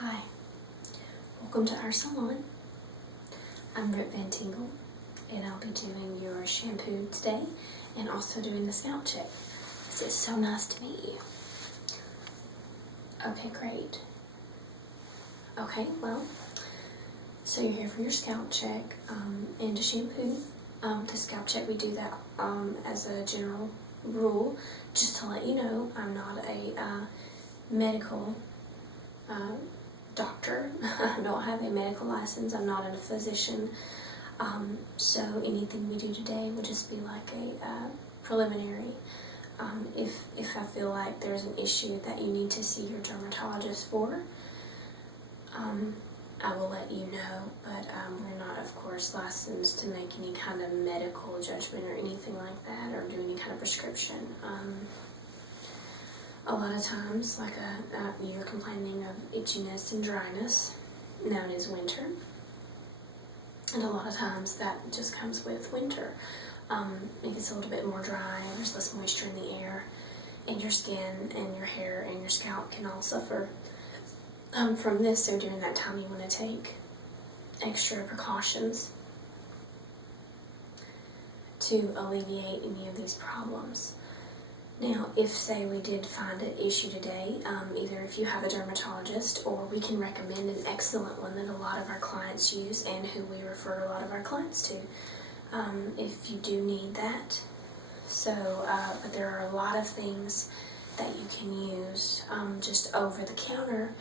Hi, welcome to our salon. I'm Rip Van Tingle, and I'll be doing your shampoo today and also doing the scalp check. It's so nice to meet you. Okay, great. Okay, well, so you're here for your scalp check and a shampoo. The scalp check, we do that as a general rule. Just to let you know, I'm not a medical doctor. I don't have a medical license. I'm not a physician. So anything we do today would just be like a preliminary. If I feel like there's an issue that you need to see your dermatologist for, I will let you know, but we're not, of course, licensed to make any kind of medical judgment or anything like that, or do any kind of prescription. A lot of times, like you're complaining of itchiness and dryness. Now it is winter, and a lot of times that just comes with winter. It gets a little bit more dry, there's less moisture in the air, and your skin and your hair and your scalp can all suffer from this. So during that time, you want to take extra precautions to alleviate any of these problems. Now, if, say, we did find an issue today, either if you have a dermatologist, or we can recommend an excellent one that a lot of our clients use and who we refer a lot of our clients to, if you do need that. So, but there are a lot of things that you can use just over the counter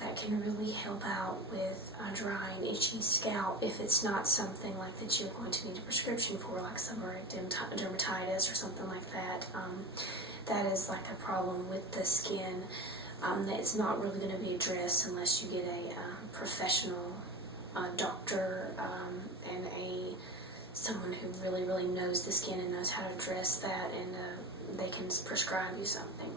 that can really help out with a dry and itchy scalp if it's not something like that you're going to need a prescription for, like seborrheic dermatitis or something like that. That is like a problem with the skin that's not really going to be addressed unless you get a professional doctor and someone who really knows the skin and knows how to address that, and they can prescribe you something.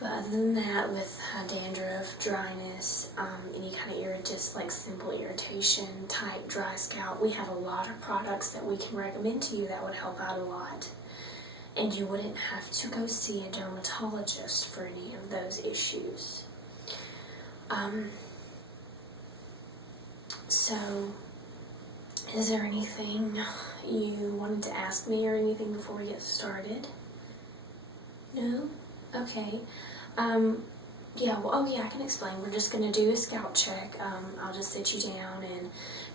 But other than that, with dandruff, dryness, any kind of just like simple irritation, tight, dry scalp, we have a lot of products that we can recommend to you that would help out a lot. And you wouldn't have to go see a dermatologist for any of those issues. So, is there anything you wanted to ask me or anything before we get started? No? Okay. Yeah, well, oh yeah, I can explain. We're just going to do a scalp check. I'll just sit you down and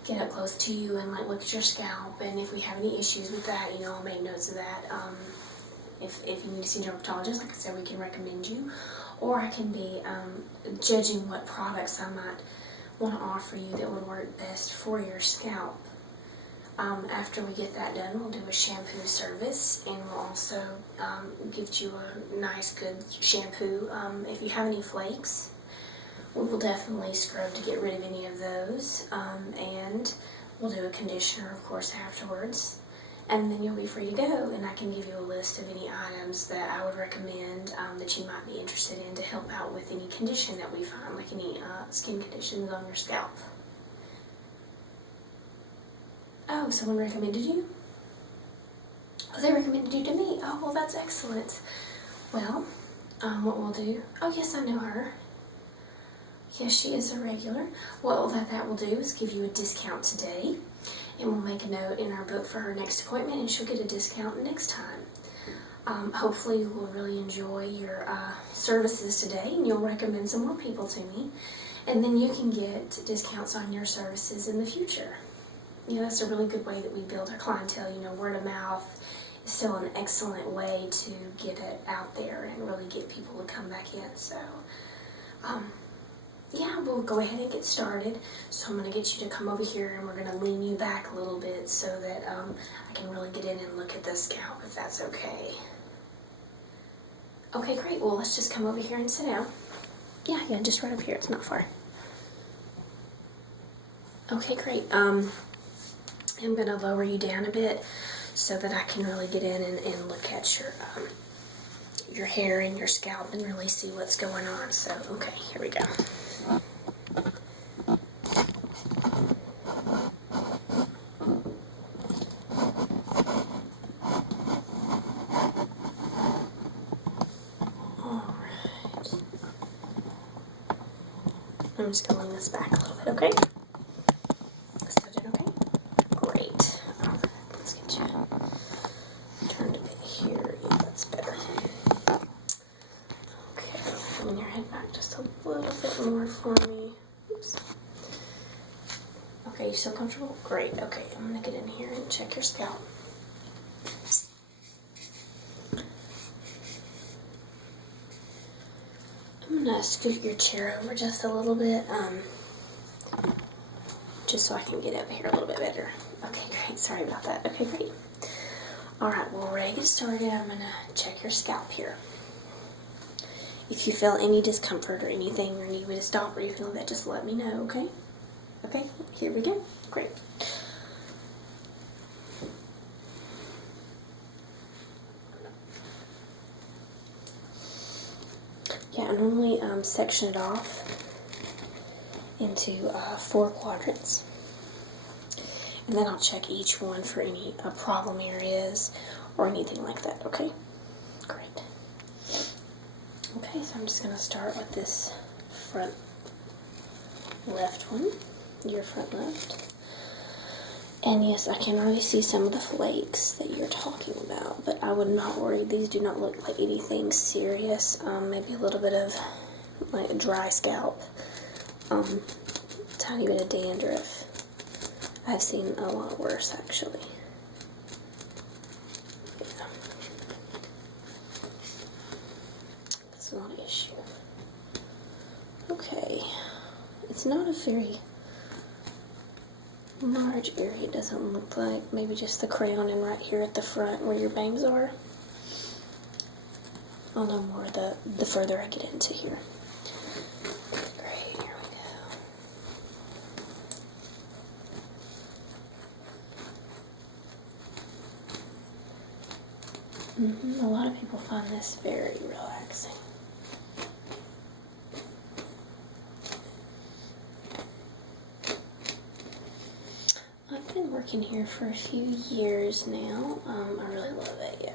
get up close to you and like look at your scalp, and if we have any issues with that, you know, I'll make notes of that. If you need to see a dermatologist, like I said, we can recommend you, or I can be judging what products I might want to offer you that would work best for your scalp. After we get that done, we'll do a shampoo service, and we'll also give you a nice, good shampoo. If you have any flakes, we will definitely scrub to get rid of any of those, and we'll do a conditioner, of course, afterwards. And then you'll be free to go, and I can give you a list of any items that I would recommend that you might be interested in to help out with any condition that we find, like any skin conditions on your scalp. Oh, someone recommended you? Oh, they recommended you to me. Oh, well, that's excellent. Well, what we'll do... Oh, yes, I know her. Yes, she is a regular. Well, that we'll do is give you a discount today, and we'll make a note in our book for her next appointment, and she'll get a discount next time. Hopefully, you will really enjoy your services today, and you'll recommend some more people to me, and then you can get discounts on your services in the future. You know, that's a really good way that we build our clientele. You know, word of mouth is still an excellent way to get it out there and really get people to come back in. So, yeah, we'll go ahead and get started. So I'm going to get you to come over here, and we're going to lean you back a little bit so that I can really get in and look at the scalp, if that's okay. Okay, great. Well, let's just come over here and sit down. Yeah, just right up here. It's not far. Okay, great. I'm going to lower you down a bit so that I can really get in and look at your hair and your scalp and really see what's going on. So, okay, here we go. I'm just going to lean this back a little bit, okay? Is that okay? Great. Alright, let's get you turned a bit here. Yeah, that's better. Okay, bring your head back just a little bit more for me. Oops. Okay, you still comfortable? Great. Okay, I'm going to get in here and check your scalp. I'm going to scoot your chair over just a little bit, just so I can get over here a little bit better. Okay, great. Sorry about that. Okay, great. Alright, well, we're ready to get started. I'm going to check your scalp here. If you feel any discomfort or anything, or need me to stop or you feel that, just let me know, okay? Okay, here we go. Great. Yeah, I normally section it off into 4 quadrants. And then I'll check each one for any problem areas or anything like that, okay? Great. Okay, so I'm just going to start with this front left one, your front left. And yes, I can already see some of the flakes that you're talking about, but I would not worry. These do not look like anything serious. Maybe a little bit of like a dry scalp, tiny bit of dandruff. I've seen a lot worse actually. Yeah. That's not an issue. Okay, it's not a very large area, it doesn't look like. Maybe just the crown and right here at the front where your bangs are. I'll know more the further I get into here. Great, here we go. A lot of people find this very relaxing. I've been working here for a few years now. I really love it, yeah.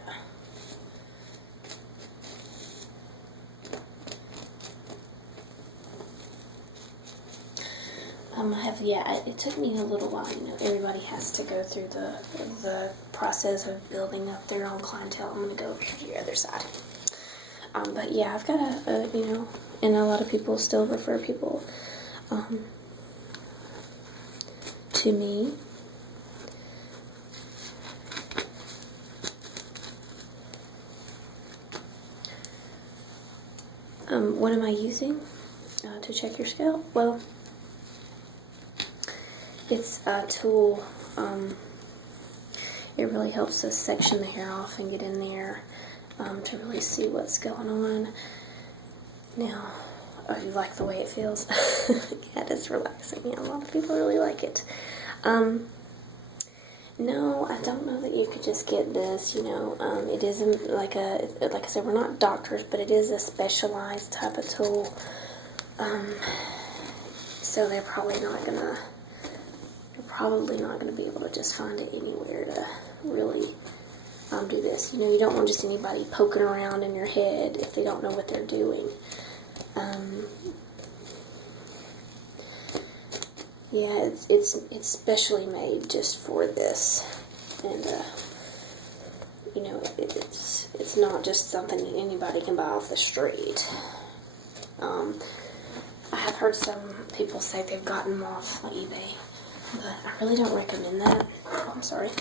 It took me a little while. You know, everybody has to go through the process of building up their own clientele. I'm going to go over here to your other side. But yeah, I've got you know, and a lot of people still refer people to me. What am I using to check your scalp? Well, it's a tool. It really helps us section the hair off and get in there to really see what's going on. Now, oh, you like the way it feels? Yeah, it's relaxing. Yeah, a lot of people really like it. No, I don't know that you could just get this, you know. It isn't like I said, we're not doctors, but it is a specialized type of tool. So they're probably not gonna be able to just find it anywhere to really do this. You know, you don't want just anybody poking around in your head if they don't know what they're doing. Yeah, it's specially made just for this, and you know, it's not just something that anybody can buy off the street. I have heard some people say they've gotten them off like eBay, but I really don't recommend that. Oh, I'm sorry,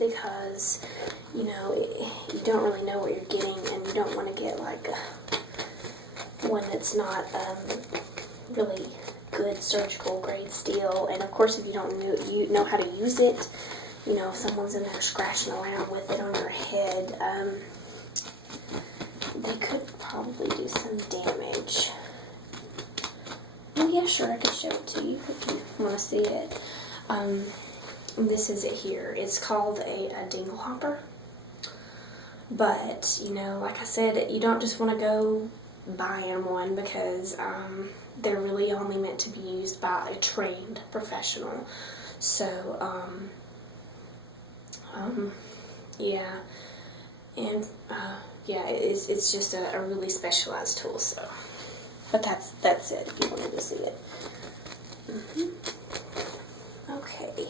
because you know you don't really know what you're getting, and you don't want to get like one that's not really good surgical grade steel. And of course, if you don't know how to use it, you know, if someone's in there scratching around with it on your head, they could probably do some damage. Oh yeah, sure, I could show it to you if you want to see it. This is it here. It's called a dingle hopper. But, you know, like I said, you don't just want to go buying one, because they're really only meant to be used by a trained professional. So, yeah, and yeah, it's just a really specialized tool. So, But that's it, if you wanted to see it. Okay,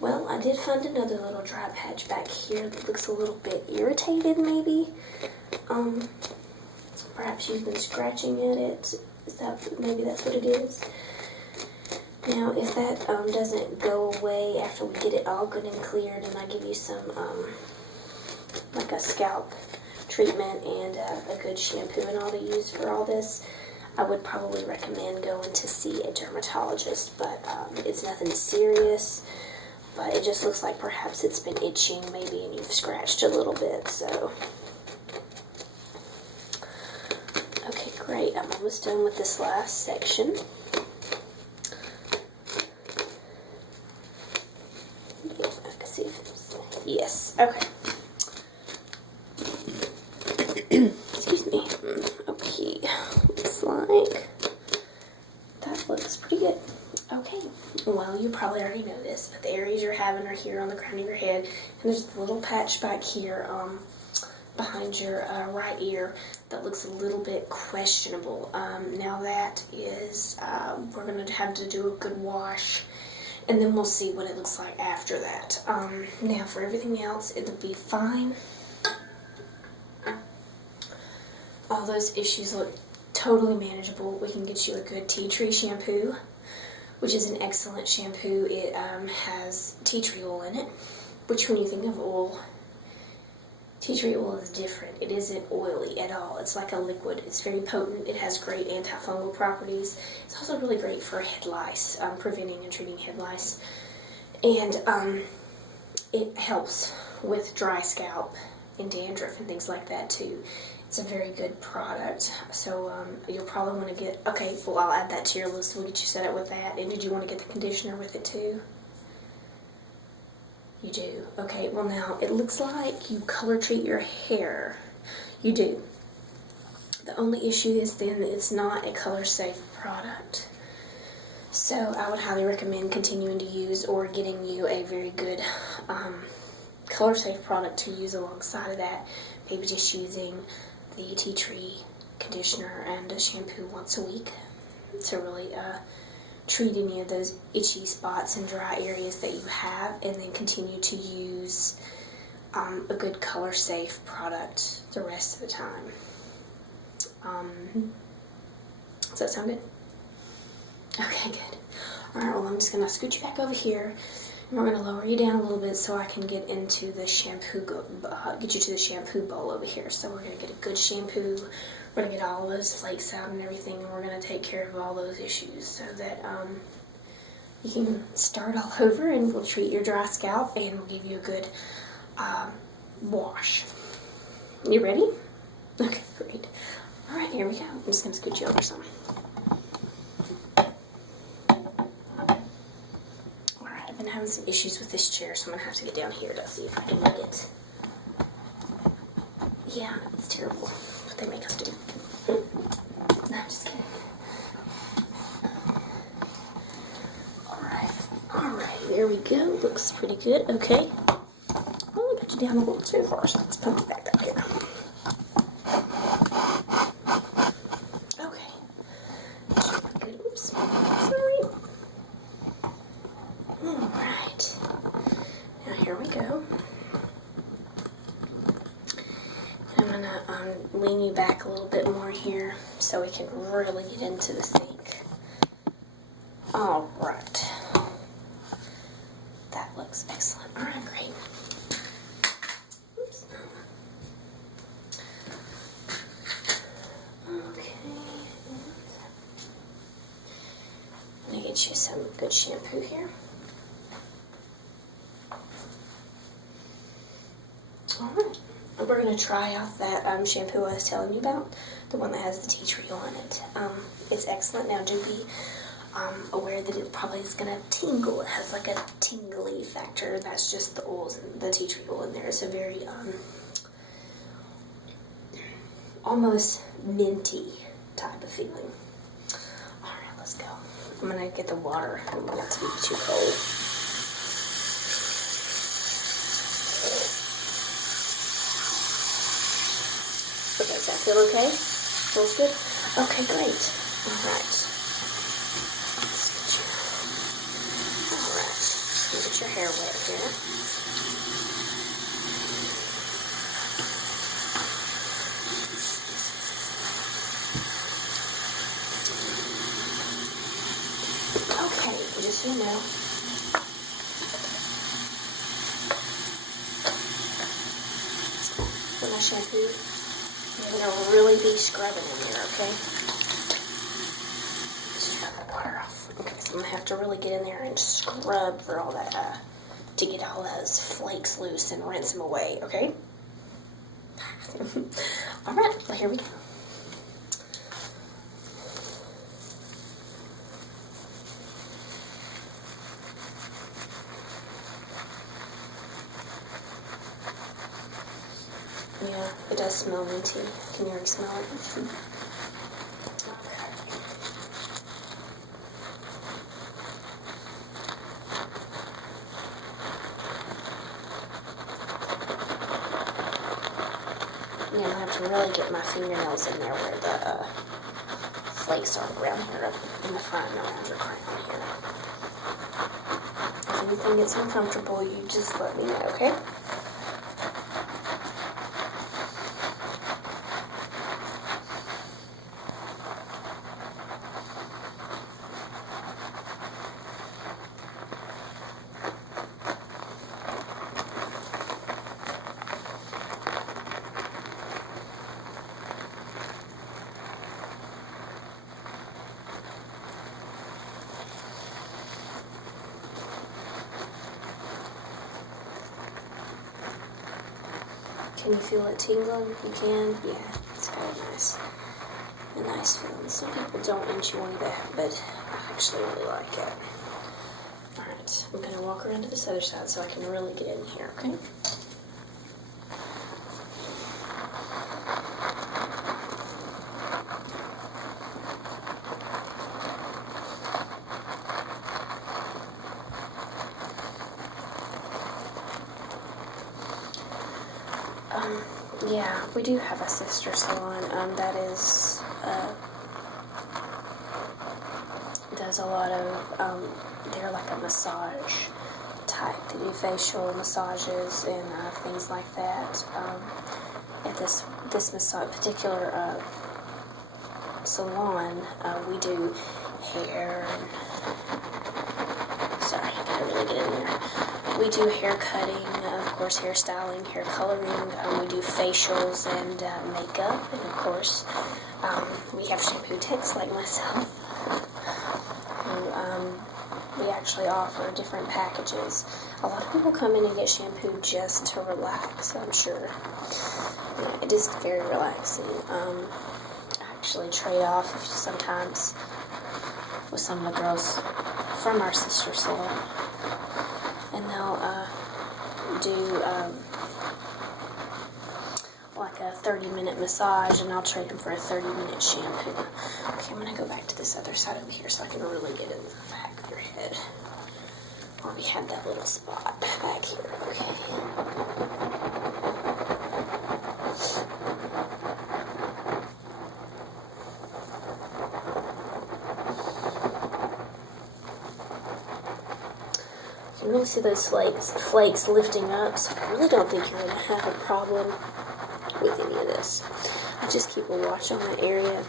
well, I did find another little dry patch back here that looks a little bit irritated, maybe. Perhaps you've been scratching at it. Maybe that's what it is? Now, if that doesn't go away after we get it all good and cleared, and I give you some, like a scalp treatment and a good shampoo and all to use for all this, I would probably recommend going to see a dermatologist. But it's nothing serious, but it just looks like perhaps it's been itching maybe and you've scratched a little bit, so. Okay, great. I'm almost done with this last section. Yeah, I can see if it's, yes, okay. Excuse me. Okay, looks like that looks pretty good. Okay, well, you probably already know this, but the areas you're having are here on the crown of your head, and there's a little patch back here behind your right ear that looks a little bit questionable. Now that is, we're going to have to do a good wash, and then we'll see what it looks like after that. Now for everything else, it'll be fine. All those issues look totally manageable. We can get you a good tea tree shampoo, which is an excellent shampoo. It has tea tree oil in it, which when you think of oil, tea tree oil is different. It isn't oily at all. It's like a liquid. It's very potent. It has great antifungal properties. It's also really great for head lice, preventing and treating head lice. And it helps with dry scalp and dandruff and things like that too. It's a very good product. So you'll probably want to get, okay, well, I'll add that to your list. We'll get you set up with that. And did you want to get the conditioner with it too? You do. Okay, well now, it looks like you color treat your hair. You do. The only issue is then it's not a color safe product. So I would highly recommend continuing to use or getting you a very good color safe product to use alongside of that. Maybe just using the tea tree conditioner and a shampoo once a week to really treat any of those itchy spots and dry areas that you have, and then continue to use a good color safe product the rest of the time. Does that sound good? Okay, good. Alright, well, I'm just going to scoot you back over here, and we're going to lower you down a little bit so I can get into the shampoo, get you to the shampoo bowl over here. So we're going to get a good shampoo. We're going to get all those flakes out and everything, and we're going to take care of all those issues so that you can start all over, and we'll treat your dry scalp, and we'll give you a good wash. You ready? Okay, great. Alright, here we go. I'm just going to scoot you over some. I've been having some issues with this chair, so I'm going to have to get down here to see if I can make it. Yeah, it's terrible what they make us do. No, I'm just kidding. Alright, there we go. Looks pretty good. Okay. Well, I got you down a little too far, so let's put it back up here. Okay. Should be good. Oops. Sorry. Alright, now here we go. I'm going to lean you back a little bit more here so we can really get into the sink. Alright. That looks excellent. Alright, great. Oops. Okay. I'm going to get you some good shampoo here. Alright, we're going to try out that shampoo I was telling you about, the one that has the tea tree oil in it. It's excellent. Now, do be aware that it probably is going to tingle. It has like a tingly factor. That's just the oils, the tea tree oil in there. It's a very almost minty type of feeling. Alright, let's go. I'm going to get the water. I don't want it to be too cold. Does that feel okay? Feels good? Okay, great. Alright. Alright. Get your hair wet here. Okay, just so you know. For my shampoo, you're going to really be scrubbing in there, okay? Just turn the water off. Okay, so I'm going to have to really get in there and scrub for all that, to get all those flakes loose and rinse them away, okay? Alright, well, here we go. Yeah, it does smell minty. Can you already smell it? Okay. Yeah, I have to really get my fingernails in there where the flakes are around here, in the front and around your crown here. If anything gets uncomfortable, you just let me know, okay? Can you feel it tingling? You can? Yeah, it's kind of nice. A nice feeling. Some people don't enjoy that, but I actually really like it. Alright, I'm going to walk around to this other side so I can really get in here, okay? Yeah, we do have a sister salon that is does a lot of they're like a massage type. They do facial massages and things like that. At this particular salon, we do hair. Sorry, I gotta really get in there. We do hair cutting, of course, hairstyling, hair coloring. We do facials and makeup, and of course, we have shampoo techs like myself who we actually offer different packages. A lot of people come in and get shampoo just to relax, I'm sure. Yeah, it is very relaxing. I actually trade off sometimes with some of the girls from our sister salon, and they'll do like a 30-minute massage, and I'll trade them for a 30-minute shampoo. Okay, I'm going to go back to this other side over here so I can really get in the back of your head. Where we had that little spot back here, okay. You can really see those flakes lifting up, so I really don't think you're going to have a problem with any of this. I just keep a watch on the area.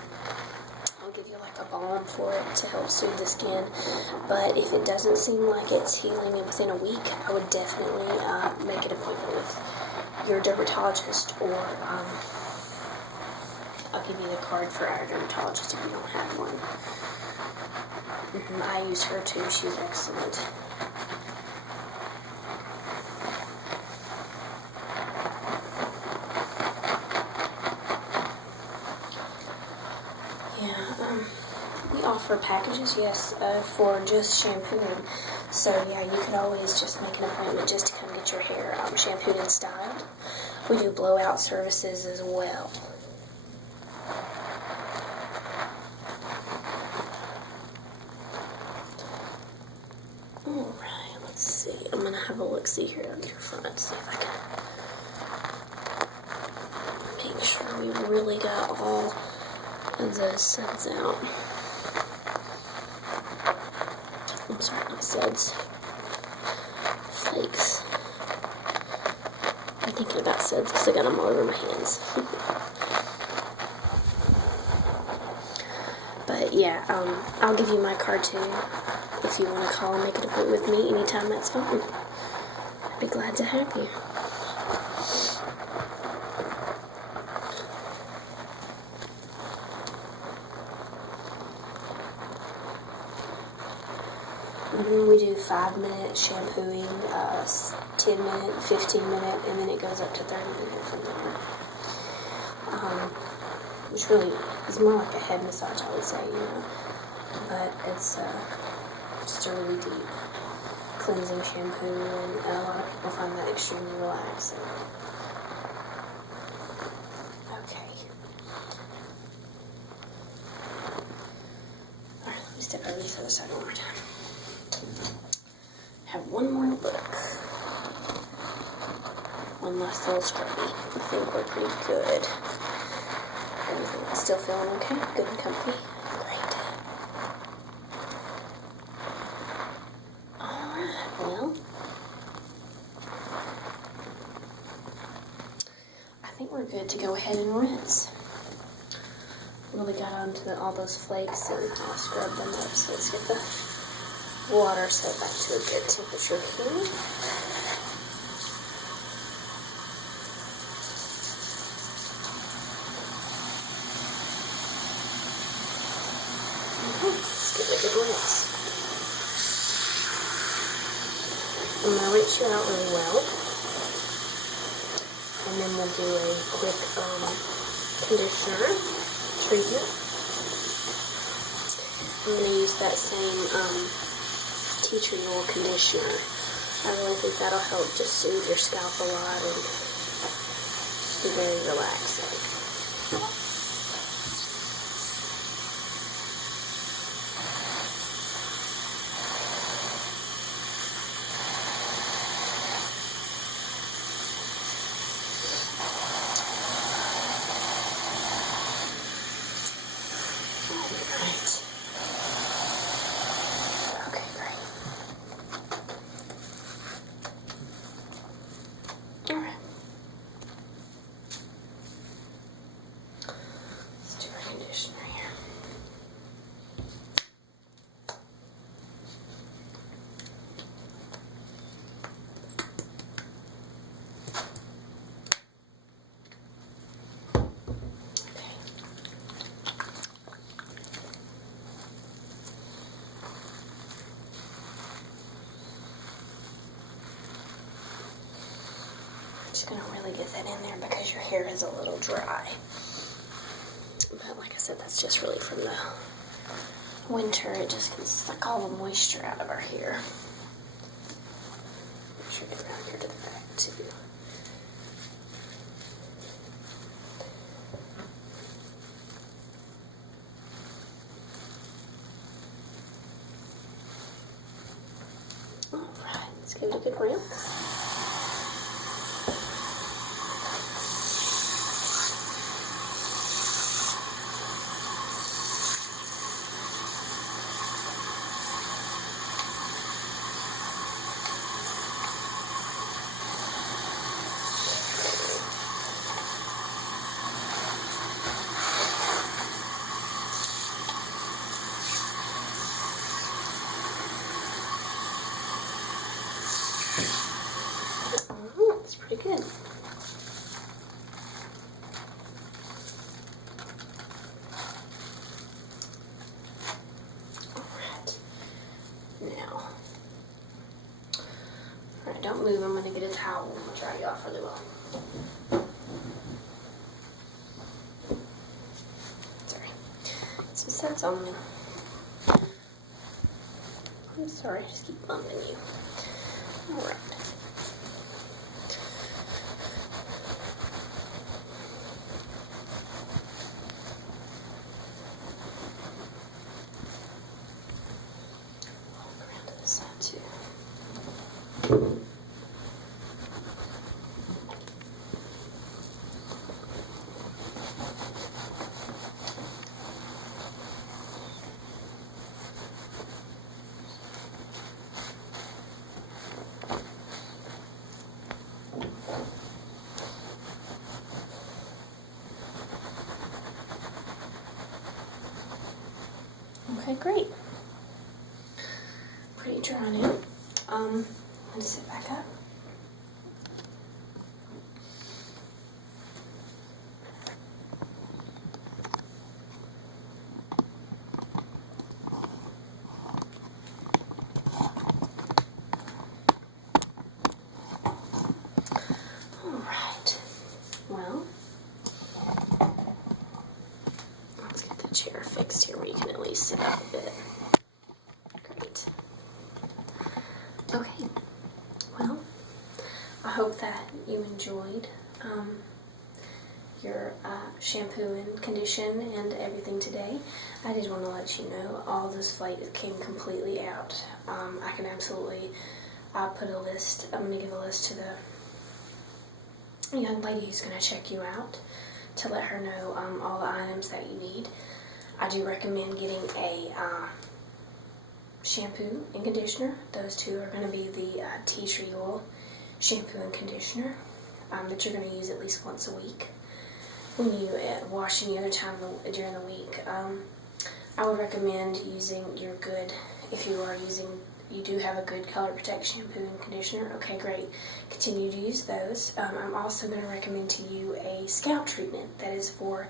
I'll give you like a balm for it to help soothe the skin, but if it doesn't seem like it's healing within a week, I would definitely make an appointment with your dermatologist, or I'll give you the card for our dermatologist if you don't have one. I use her too. She's excellent. We offer packages, yes, for just shampooing. So yeah, you could always just make an appointment just to come get your hair shampooed and styled. We do blowout services as well. Alright, let's see. I'm going to have a look-see here on your front, see if I can make sure we really got all of those suds out. I'm sorry, not suds. Flakes. I'm thinking about suds because I got them all over my hands. But yeah, I'll give you my card too. If you want to call and make an appointment with me anytime, that's fine. I'd be glad to have you. We do 5-minute shampooing, 10-minute, 15-minute, and then it goes up to 30-minute from there. Which really is more like a head massage, I would say, But it's just a really deep cleansing shampoo, and a lot of people find that extremely relaxing. Okay. Alright, let me step over to the other side one more time. Have one more look. One last little scrubby. I think we're pretty good. Everything else still feeling okay? Good and comfy? Great. Alright, well, I think we're good to go ahead and rinse. Really got onto all those flakes and I'll scrub them up, so let's get the water set back to a good temperature here. Let's give it a good rinse. I'm going to rinse you out really well. And then we'll do a quick conditioner treatment. I'm going to use that same tea tree oil conditioner. I really think that'll help just soothe your scalp a lot and be very relaxing. Just going to really get that in there because your hair is a little dry. But like I said, that's just really from the winter. It just can suck all the moisture out of our hair. Make sure to get around here to the back too. Alright, let's give it a good rinse. That's pretty good. Alright. Now. Alright, don't move. I'm going to get a towel. I'm going to dry you off really well. Sorry. Some suds on me. I'm sorry, I just keep bumping you. Alright. Okay, great. Pretty dry now. I'm gonna sit back up. Alright. Well, let's get the chair fixed here where you can at least sit up a bit. Great. Okay. Well, I hope that you enjoyed your shampoo and condition and everything today. I did want to let you know all this flake came completely out. I can absolutely put a list. I'm going to give a list to the young lady who's going to check you out to let her know all the items that you need. I do recommend getting a shampoo and conditioner. Those two are going to be the tea tree oil shampoo and conditioner that you're going to use at least once a week. When you wash any other time during the week, I would recommend using your good, if you do have a good Color Protect shampoo and conditioner, okay, great. Continue to use those. I'm also going to recommend to you a scalp treatment that is for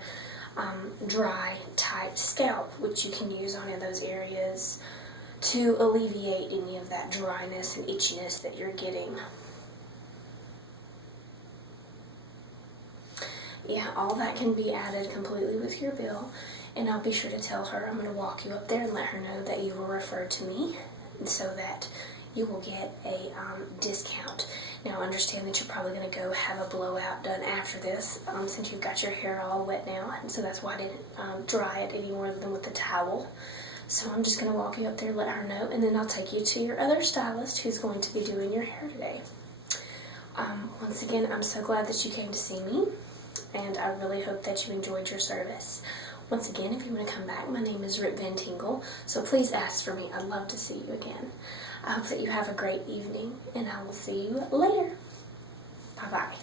dry type scalp, which you can use on those areas to alleviate any of that dryness and itchiness that you're getting. Yeah, all that can be added completely with your bill, and I'll be sure to tell her. I'm going to walk you up there and let her know that you were referred to me so that you will get a discount. Now, understand that you're probably going to go have a blowout done after this since you've got your hair all wet now, and so that's why I didn't dry it any more than with the towel. So I'm just going to walk you up there, let her know, and then I'll take you to your other stylist who's going to be doing your hair today. Once again, I'm so glad that you came to see me, and I really hope that you enjoyed your service. Once again, if you want to come back, my name is Rip Van Tingle, so please ask for me. I'd love to see you again. I hope that you have a great evening, and I will see you later. Bye-bye.